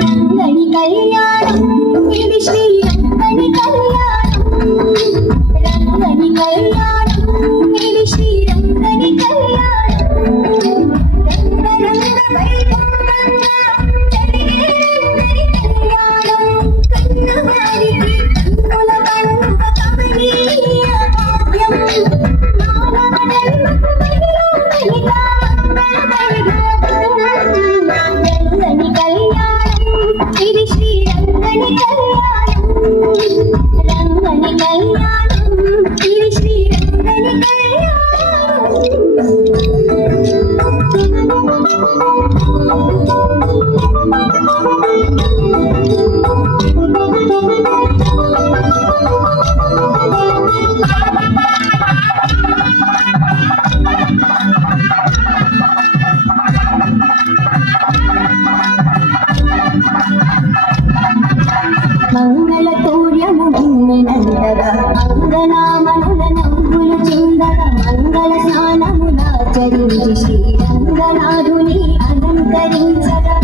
రంగని కళ్యాణం ఇది శ్రీరంగని కళ్యాణం రంగని కళ్యాణం ఇది శ్రీరంగని కళ్యాణం రంగరంగ వైభవంగా జరిగే రంగని కళ్యాణం కన్నవారికి కన్నుల పండుగ కమనీయ భాగ్యం మానవ జన్మకు మహిళ రంగని కళ్యాణం ఇది శ్రీరంగని కళ్యాణం రంగని కళ్యాణం ఇది శ్రీరంగని మంగళ తూర్యము నిన్నందగా అంగనామనుల నవ్వులు చిందగా మంగళ స్నానములాచరించి శ్రీరంగనాథుని అలంకరించగా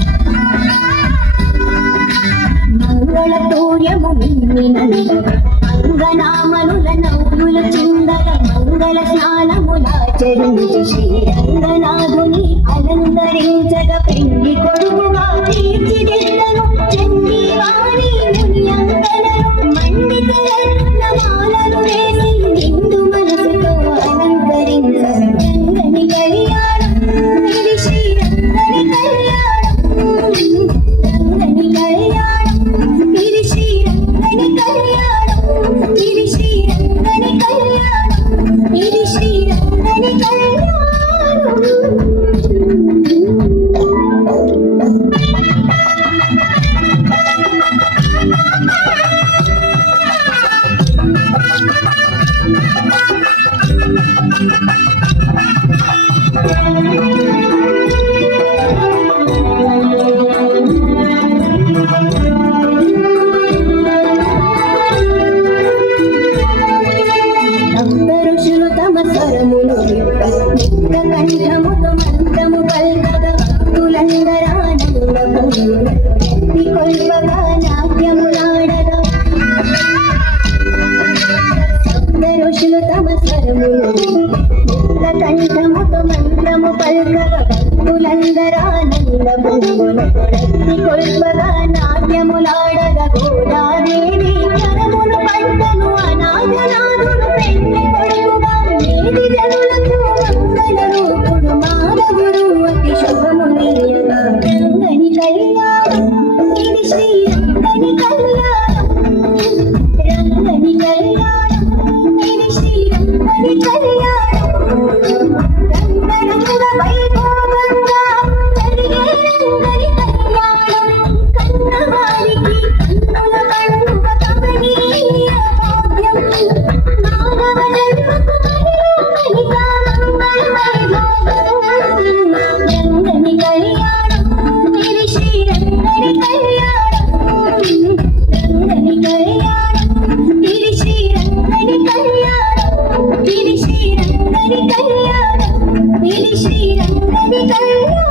మంగళ తూర్యము నిన్నందగా అంగనామనుల నవ్వులు చిందగా మంగళ స్నానములాచరించి శ్రీరంగనాథుని అలంకరించగా పెళ్లి కొడుకుగా తీర్చిదిద్దను చండీ వాణి మండిత రత్నమాలను వేసి నిండు మనసుతో అలంకరించని కళ్యాణం ఇది శ్రీరంగని కళ్యాణం రంగని కళ్యాణం ఇది శ్రీరంగని కళ్యాణం ఇది శ్రీరంగని కళ్యాణం ఇది శ్రీరంగని కళ్యాణం ఋషులు తమ స్వరములు కంఠముతో మంత్రము పల్కగా భక్తులందరానందము కొల్పగా నాట్యములాడగా ఋషులు తమ స్వరములు కంఠముతో మంత్రము పల్కగా భక్తులందరానందము కొల్పగా నాట్యములాడగా గోదాదేవి కరమును పట్టను అనాథనాథుడు పెళ్లి కొడుకుగా నేటి జనులకు మంగళ రూపుడు మానవుడు అతి శుభమునీయగా రంగని కళ్యాణం ఇది శ్రీరంగని కళ్యాణం రంగని కళ్యాణం ఇది శ్రీరంగని కళ్యాణం రంగరంగ వైభవంగా జరిగే రంగని కళ్యాణం కన్నవారికి కన్నుల పండుగ కమనీయ భాగ్యం మానవ జన్మకు మహిళ రంగని కళ్యాణం ఇది శ్రీరంగని కళ్యాణం రంగని కళ్యాణం ఇది శ్రీరంగని కళ్యాణం ఇది శ్రీరంగని కళ్యాణం ఇది శ్రీరంగని కళ్యాణం